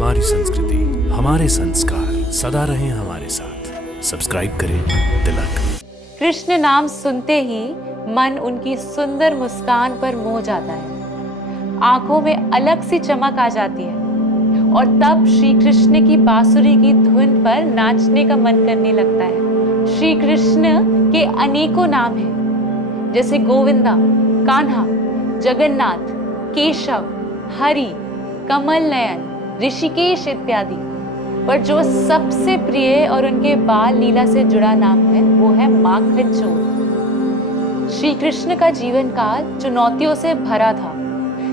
हमारी संस्कृति, हमारे संस्कार सदा रहें हमारे साथ। सब्सक्राइब करें तिलक। कृष्ण नाम सुनते ही मन उनकी सुंदर मुस्कान पर मोह जाता है, आंखों में अलग सी चमक आ जाती है और तब श्री कृष्ण की बांसुरी की धुन पर नाचने का मन करने लगता है। श्री कृष्ण के अनेकों नाम हैं, जैसे गोविंदा, कान्हा, जगन्नाथ, केशव, हरि, कमल नयन, ऋषिकेश इत्यादि। पर जो सबसे प्रिय और उनके बाल लीला से जुड़ा नाम है वो है माखन चोर। श्री कृष्ण का जीवन काल चुनौतियों से भरा था,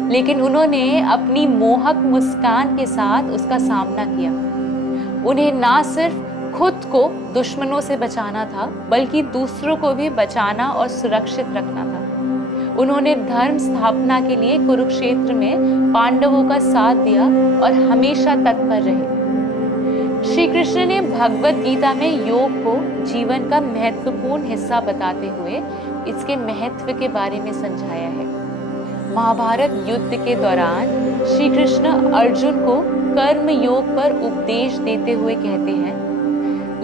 लेकिन उन्होंने अपनी मोहक मुस्कान के साथ उसका सामना किया। उन्हें ना सिर्फ खुद को दुश्मनों से बचाना था, बल्कि दूसरों को भी बचाना और सुरक्षित रखना था। उन्होंने धर्म स्थापना के लिए कुरुक्षेत्र में पांडवों का साथ दिया और हमेशा तत्पर रहे। श्री कृष्ण ने भगवत गीता में योग को जीवन का महत्वपूर्ण हिस्सा बताते हुए इसके महत्व के बारे में समझाया है। महाभारत युद्ध के दौरान श्री कृष्ण अर्जुन को कर्म योग पर उपदेश देते हुए कहते हैं,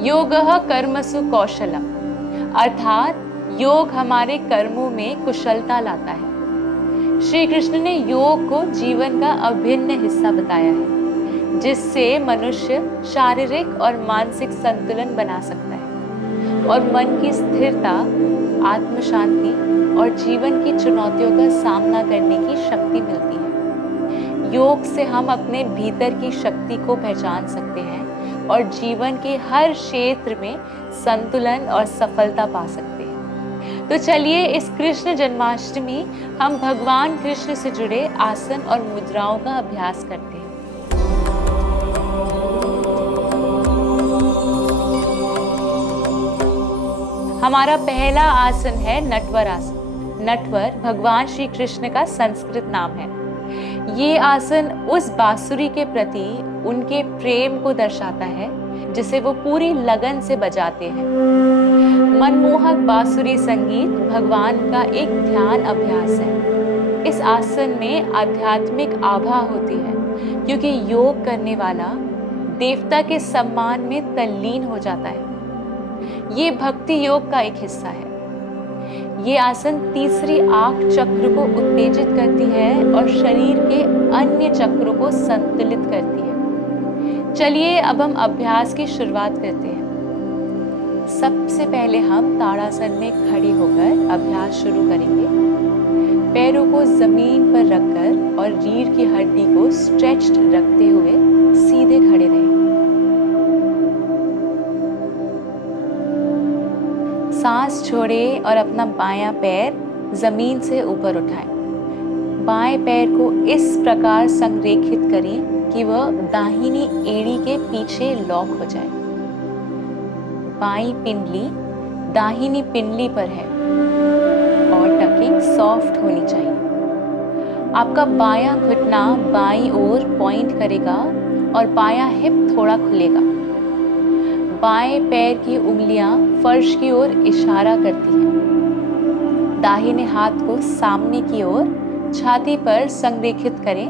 योगः कर्मसु कौशलम, अर्थात योग हमारे कर्मों में कुशलता लाता है। श्री कृष्ण ने योग को जीवन का अभिन्न हिस्सा बताया है, जिससे मनुष्य शारीरिक और मानसिक संतुलन बना सकता है और मन की स्थिरता, आत्म शांति और जीवन की चुनौतियों का सामना करने की शक्ति मिलती है। योग से हम अपने भीतर की शक्ति को पहचान सकते हैं और जीवन के हर क्षेत्र में संतुलन और सफलता पा सकते हैं। तो चलिए इस कृष्ण जन्माष्टमी हम भगवान कृष्ण से जुड़े आसन और मुद्राओं का अभ्यास करते हैं। हमारा पहला आसन है नटवर आसन। नटवर भगवान श्री कृष्ण का संस्कृत नाम है। ये आसन उस बांसुरी के प्रति उनके प्रेम को दर्शाता है जिसे वो पूरी लगन से बजाते हैं। मनमोहक बांसुरी संगीत भगवान का एक ध्यान अभ्यास है। इस आसन में आध्यात्मिक आभा होती है, क्योंकि योग करने वाला देवता के सम्मान में तल्लीन हो जाता है। ये भक्ति योग का एक हिस्सा है। ये आसन तीसरी आंख चक्र को उत्तेजित करती है और शरीर के अन्य चक्रों को संतुलित करती है। चलिए अब हम अभ्यास की शुरुआत करते हैं। सबसे पहले हम ताड़ासन में खड़े होकर अभ्यास शुरू करेंगे। पैरों को जमीन पर रखकर और रीढ़ की हड्डी को स्ट्रेच्ड रखते हुए सीधे खड़े रहें। सांस छोड़ें और अपना बायां पैर जमीन से ऊपर उठाएं। बाएं पैर को इस प्रकार संरेखित करें कि वह दाहिनी एड़ी के पीछे लॉक हो जाए। बाईं पिंडली दाहिनी पिंडली पर है और टकिंग सॉफ्ट होनी चाहिए। आपका बायां घुटना बाईं ओर पॉइंट करेगा और बायां हिप थोड़ा खुलेगा। बाएं पैर की उंगलियां फर्श की ओर इशारा करती हैं। दाहिने हाथ को सामने की ओर छाती पर संरेखित करें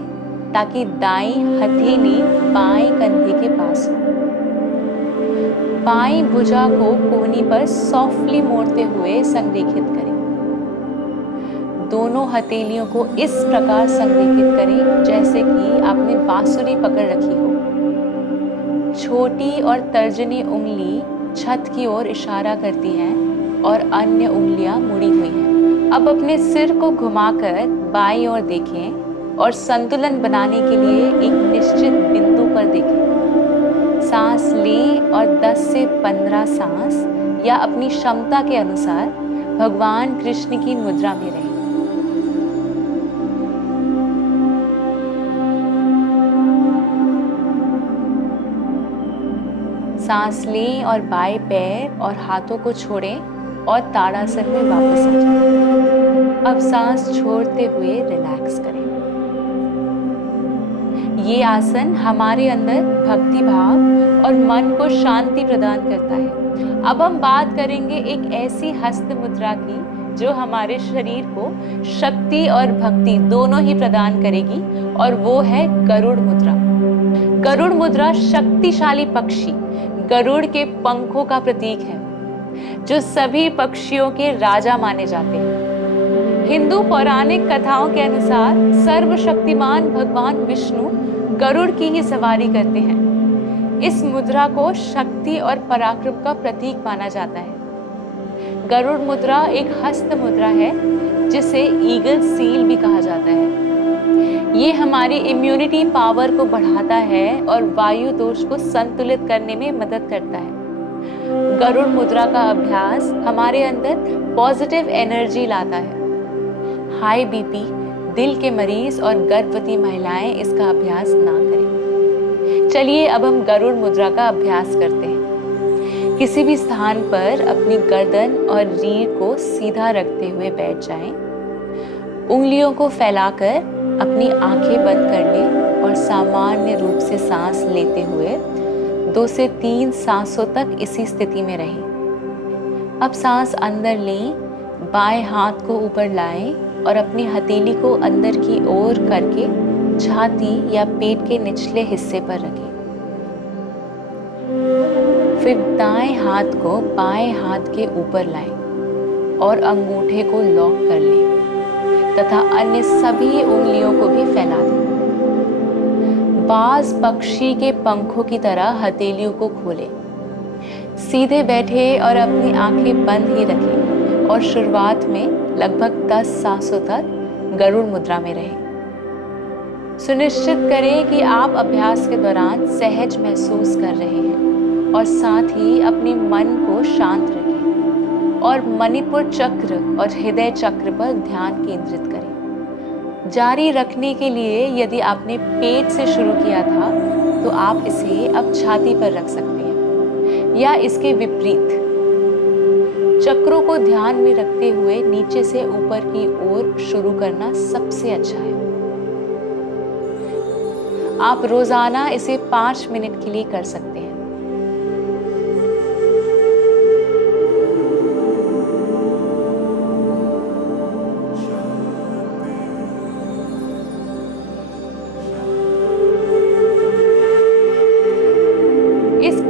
ताकि दाईं हथेली बाएं कंधे के पास हो। बाईं भुजा को कोहनी पर सॉफ्टली मोड़ते हुए संरेखित करें। दोनों हथेलियों को इस प्रकार संरेखित करें जैसे कि आपने बांसुरी पकड़ रखी हो। छोटी और तर्जनी उंगली छत की ओर इशारा करती हैं और अन्य उंगलियां मुड़ी हुई हैं। अब अपने सिर को घुमाकर बाईं ओर देखें और संतुलन बनाने के लिए एक निश्चित बिंदु पर देखें। सांस लें और 10 से 15 सांस या अपनी क्षमता के अनुसार भगवान कृष्ण की मुद्रा में रहें। सांस लें और बाएं पैर और हाथों को छोड़ें और ताड़ासन में वापस आ जाएं। अब सांस छोड़ते हुए रिलैक्स करें। ये आसन हमारे अंदर भक्ति भाव और मन को शांति प्रदान करता है। अब हम बात करेंगे एक ऐसी हस्त मुद्रा की जो हमारे शरीर को शक्ति और भक्ति दोनों ही प्रदान करेगी, और वो है गरुड़ मुद्रा। गरुड़ मुद्रा शक्तिशाली पक्षी गरुड़ के पंखों का प्रतीक है, जो सभी पक्षियों के राजा माने जाते हैं। हिंदू पौराणिक कथाओं के अनुसार सर्वशक्तिमान भगवान विष्णु गरुड़ की ही सवारी करते हैं। इस मुद्रा को शक्ति और पराक्रम का प्रतीक माना जाता है। गरुड़ मुद्रा एक हस्त मुद्रा है, जिसे ईगल सील भी कहा जाता है। ये हमारी इम्यूनिटी पावर को बढ़ाता है और वायु दोष को संतुलित करने में मदद करता है। गरुड़ मुद्रा का अभ्यास हमारे अंदर पॉजिटिव एनर्जी लाता है। हाई बीपी, दिल के मरीज और गर्भवती महिलाएं इसका अभ्यास ना करें। चलिए अब हम गरुड़ मुद्रा का अभ्यास करते हैं। किसी भी स्थान पर अपनी गर्दन और रीढ़ को सीधा रखते हुए बैठ जाएं। उंगलियों को फैलाकर अपनी आंखें बंद कर लें और सामान्य रूप से सांस लेते हुए 2 से 3 सांसों तक इसी स्थिति में रहें। अब सांस अंदर लें, बाएं हाथ को ऊपर लाएं और अपनी हथेली को अंदर की ओर करके छाती या पेट के निचले हिस्से पर रखें। फिर दाएं हाथ को बाएं हाथ के ऊपर लाएं और अंगूठे को लॉक कर लें तथा अन्य सभी उंगलियों को भी फैला दें। बाज पक्षी के पंखों की तरह हथेलियों को खोलें। सीधे बैठे और अपनी आंखें बंद ही रखें और शुरुआत में लगभग 10 सांसों तक गरुड़ मुद्रा में रहें। सुनिश्चित करें कि आप अभ्यास के दौरान सहज महसूस कर रहे हैं और साथ ही अपने मन को शांत रखें और मणिपुर चक्र और हृदय चक्र पर ध्यान केंद्रित करें। जारी रखने के लिए यदि आपने पेट से शुरू किया था तो आप इसे अब छाती पर रख सकते हैं या इसके विपरीत। चक्रों को ध्यान में रखते हुए नीचे से ऊपर की ओर शुरू करना सबसे अच्छा है। आप रोजाना इसे 5 मिनट के लिए कर सकते हैं।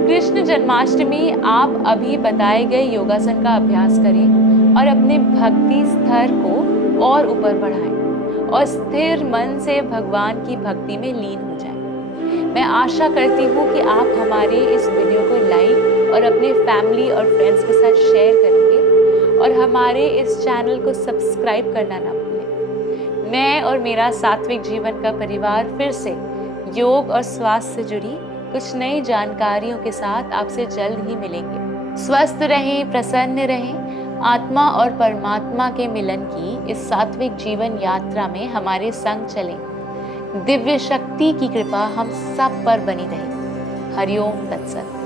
कृष्ण जन्माष्टमी आप अभी बताए गए योगासन का अभ्यास करें और अपने भक्ति स्तर को और ऊपर बढ़ाएं और स्थिर मन से भगवान की भक्ति में लीन हो जाएं। मैं आशा करती हूँ कि आप हमारे इस वीडियो को लाइक और अपने फैमिली और फ्रेंड्स के साथ शेयर करेंगे और हमारे इस चैनल को सब्सक्राइब करना ना भूलें। मैं और मेरा सात्विक जीवन का परिवार फिर से योग और स्वास्थ्य से जुड़ी कुछ नई जानकारियों के साथ आपसे जल्द ही मिलेंगे। स्वस्थ रहें, प्रसन्न रहें। आत्मा और परमात्मा के मिलन की इस सात्विक जीवन यात्रा में हमारे संग चलें। दिव्य शक्ति की कृपा हम सब पर बनी रहे। हरिओम तत्सत।